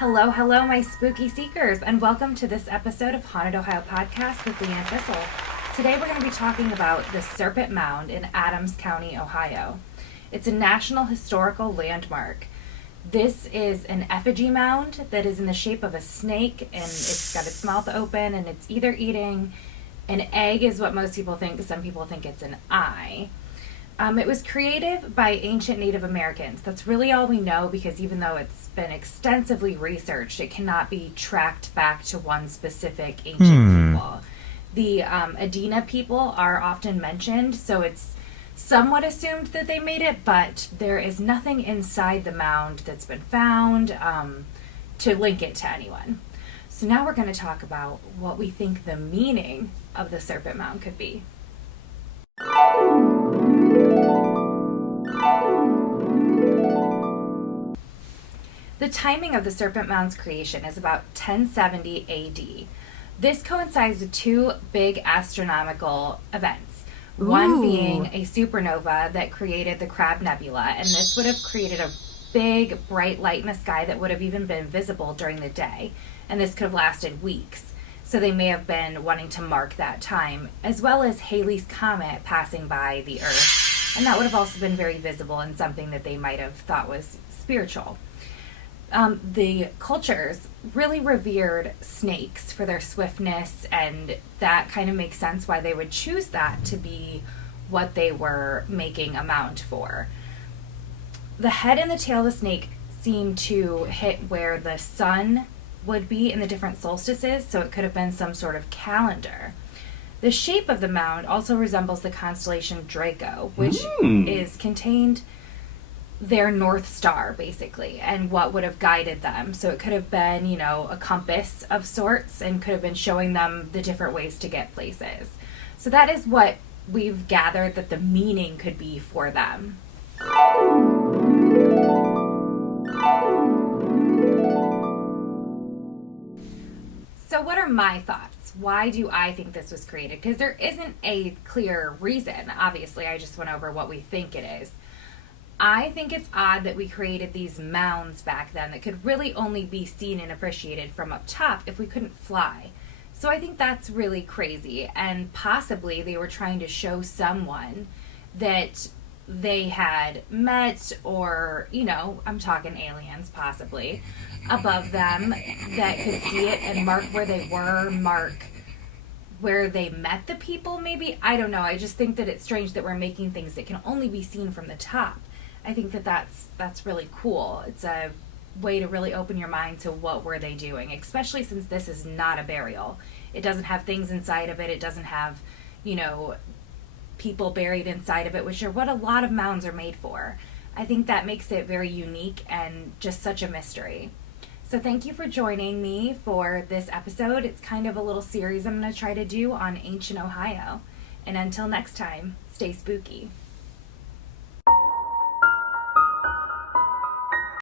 Hello, hello, my spooky seekers, and welcome to this episode of Haunted Ohio Podcast with Leanne Thistle. Today we're going to be talking about the Serpent Mound in Adams County, Ohio. It's a National Historical Landmark. This is an effigy mound that is in the shape of a snake, and it's got its mouth open, and it's either eating an egg is what most people think. Some people think it's an eye. It was created by ancient Native Americans. That's really all we know, because even though it's been extensively researched, it cannot be tracked back to one specific ancient people. The Adena people are often mentioned, so it's somewhat assumed that they made it, but there is nothing inside the mound that's been found to link it to anyone. So now we're going to talk about what we think the meaning of the Serpent Mound could be. The timing of the Serpent Mound's creation is about 1070 AD. This coincides with two big astronomical events. One being a supernova that created the Crab Nebula, and this would have created a big bright light in the sky that would have even been visible during the day, and this could have lasted weeks. So they may have been wanting to mark that time, as well as Halley's Comet passing by the Earth, and that would have also been very visible and something that they might have thought was spiritual. The cultures really revered snakes for their swiftness, and that kind of makes sense why they would choose that to be what they were making a mound for. The head and the tail of the snake seem to hit where the sun would be in the different solstices, so it could have been some sort of calendar. The shape of the mound also resembles the constellation Draco, which is contained their North Star, basically, and what would have guided them. So it could have been, a compass of sorts, and could have been showing them the different ways to get places. So that is what we've gathered that the meaning could be for them. So what are my thoughts? Why do I think this was created? Because there isn't a clear reason. Obviously, I just went over what we think it is. I think it's odd that we created these mounds back then that could really only be seen and appreciated from up top if we couldn't fly. So I think that's really crazy, and possibly they were trying to show someone that they had met, or, I'm talking aliens possibly, above them that could see it and mark where they were, mark where they met the people maybe. I don't know. I just think that it's strange that we're making things that can only be seen from the top. I think that that's really cool. It's a way to really open your mind to what were they doing, especially since this is not a burial. It doesn't have things inside of it. It doesn't have, people buried inside of it, which are what a lot of mounds are made for. I think that makes it very unique and just such a mystery. So thank you for joining me for this episode. It's kind of a little series I'm going to try to do on ancient Ohio. And until next time, stay spooky.